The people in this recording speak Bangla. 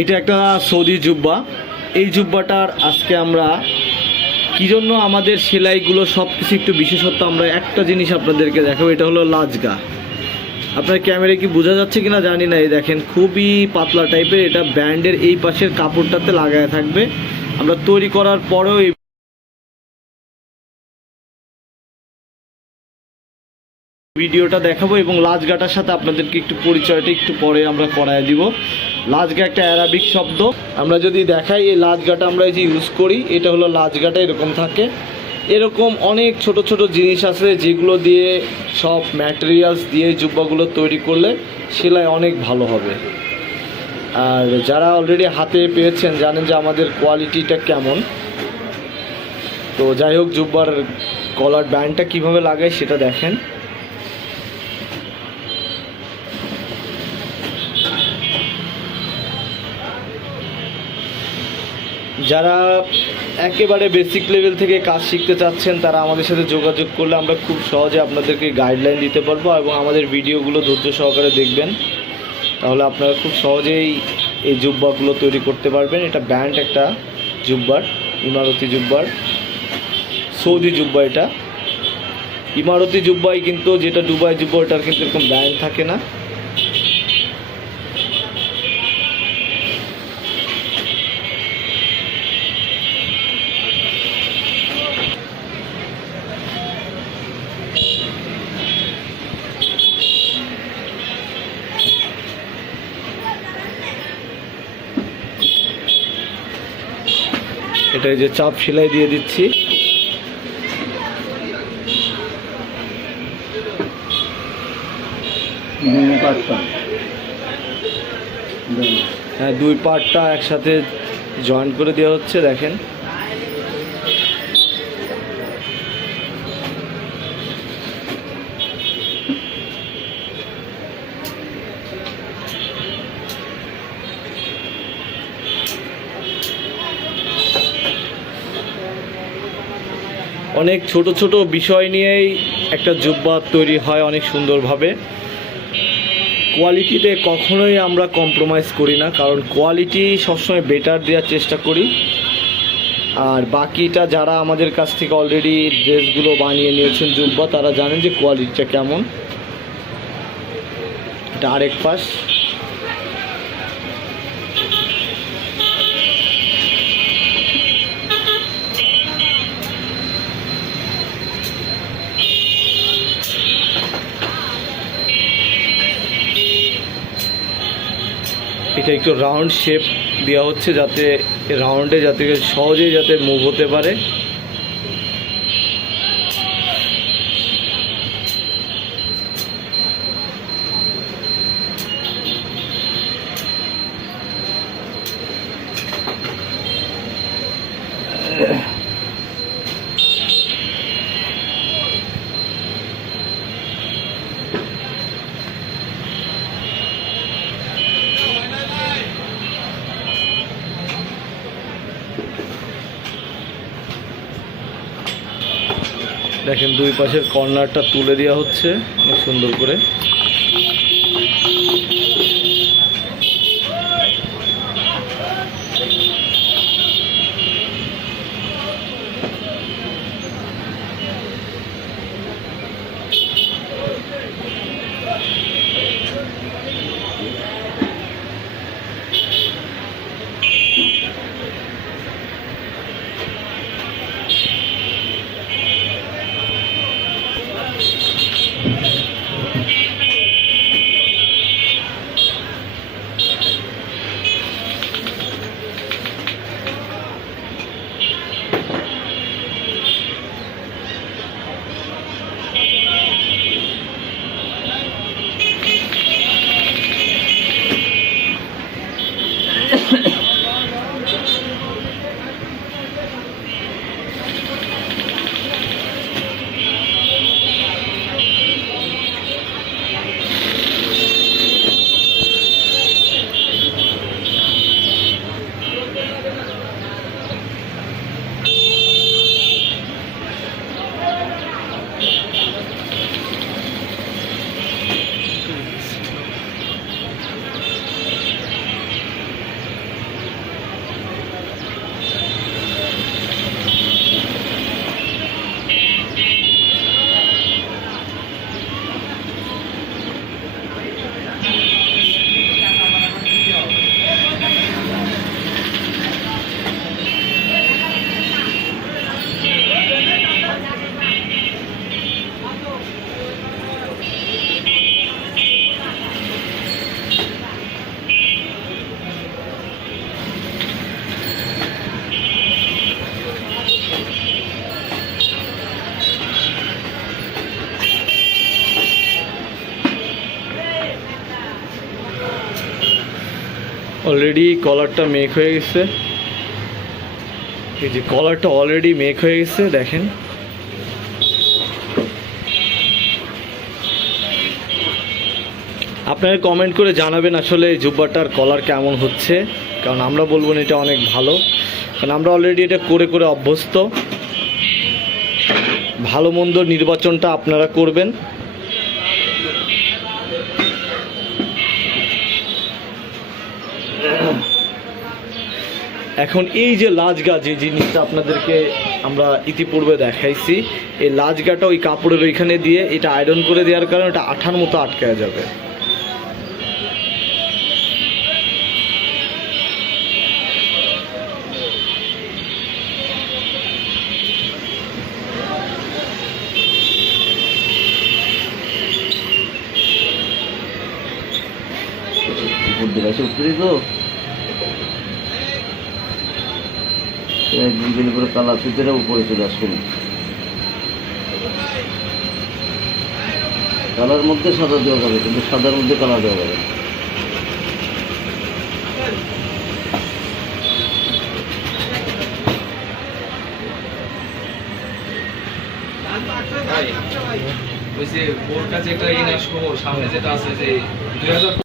এটা একটা সৌদি জুব্বা। এই জুব্বাটার আজকে আমরা কি জন্য আমাদের সেলাইগুলো সব কিছু একটু বিশেষত্ব আমরা একটা জিনিস আপনাদেরকে দেখাবো, এটা হলো লাজগা। আপনার ক্যামেরায় কি বোঝা যাচ্ছে কিনা জানি না, এই দেখেন খুবই পাতলা টাইপের এটা ব্যান্ডের এই পাশের কাপড়টাতে লাগায় থাকবে। আমরা তৈরি করার পরেও ভিডিওটা দেখাবো এবং লাজগাটার সাথে আপনাদেরকে একটু পরিচয়টা একটু পরে আমরা করায় দিব। লাজগা একটা অ্যারাবিক শব্দ। আমরা যদি দেখাই, এই লাজগাটা আমরা এই যে ইউজ করি, এটা হলো লাজগাটা এরকম থাকে। এরকম অনেক ছোট ছোট জিনিস আছে যেগুলো দিয়ে সব ম্যাটেরিয়ালস দিয়ে জুব্বাগুলো তৈরি করলে সেলাই অনেক ভালো হবে। আর যারা অলরেডি হাতে পেয়েছেন, জানেন যে আমাদের কোয়ালিটিটা কেমন। তো যাই হোক, জুব্বার কলার ব্যান্ডটা কীভাবে লাগায় সেটা দেখেন। যারা একেবারে বেসিক লেভেল থেকে কাজ শিখতে চাচ্ছেন, তারা আমাদের সাথে যোগাযোগ করলে আমরা খুব সহজে আপনাদেরকে গাইডলাইন দিতে পারব এবং আমাদের ভিডিওগুলো ধৈর্য সহকারে দেখবেন। তাহলে আপনারা খুব সহজেই এই জুব্বাগুলো তৈরি করতে পারবেন। এটা ব্যান্ড একটা জুব্বার, ইমারতি জুব্বার, সৌদি জুব্বা এটা। ইমারতি জুব্বাই কিন্তু যেটা ডুবাই জুব্বা, ওটার কিন্তু এরকম ব্যান্ড থাকে না। এটা যে চাপ সেলাই দিয়ে দিচ্ছি। হ্যাঁ দুই পার্টটা একসাথে জয়েন করে দেওয়া হচ্ছে দেখেন। অনেক ছোট ছোট বিষয় নিয়েই একটা জুব্বা তৈরি হয় অনেক সুন্দরভাবে। কোয়ালিটিতে কখনোই আমরা কম্প্রোমাইজ করি না, কারণ কোয়ালিটি সবসময় বেটার দেওয়ার চেষ্টা করি। আর বাকিটা যারা আমাদের কাছ থেকে অলরেডি ড্রেসগুলো বানিয়ে নিয়েছেন জুব্বা, তারা জানেন যে কোয়ালিটিটা কেমন। এটা আরেক পাশ। এটা একটু রাউন্ড শেপ দেওয়া হচ্ছে যাতে রাউন্ডে যাতে সহজেই যাতে মুভ হতে পারে। দেখেন দুই পাশের কর্নারটা তুলে দেওয়া হচ্ছে। অনেক সুন্দর করে। অলরেডি কলারটা মেক হয়ে গেছে। এই যে কলারটা অলরেডি মেক হয়ে গেছে, দেখেন। আপনারা কমেন্ট করে জানাবেন আসলে এই জুব্বাটার কলার কেমন হচ্ছে, কারণ আমরা বলব না এটা অনেক ভালো। কারণ আমরা অলরেডি এটা করে করে অভ্যস্ত। ভালো মন্দ নির্বাচনটা আপনারা করবেন। এখন এই যে লাজগা যে জিনিসটা আপনাদেরকে আমরা ইতিপূর্বে দেখাইছি, এই লাজগাটা ওই কাপড়ের ওইখানে দিয়ে এটা আয়রন করে দেওয়ার কারণে এটা আঠার মতো আটকায় যাবে। উঠতে তো একদিন করে কালা সুতেরা উপরে চলে আসবে কালার মধ্যে সাদা দেওয়া যাবে, কিন্তু সাদার মধ্যে কালার দেওয়া যাবে ওই যে ওর কাছে একটা ইনাস সামনে, যেটা আছে যে দুই হাজার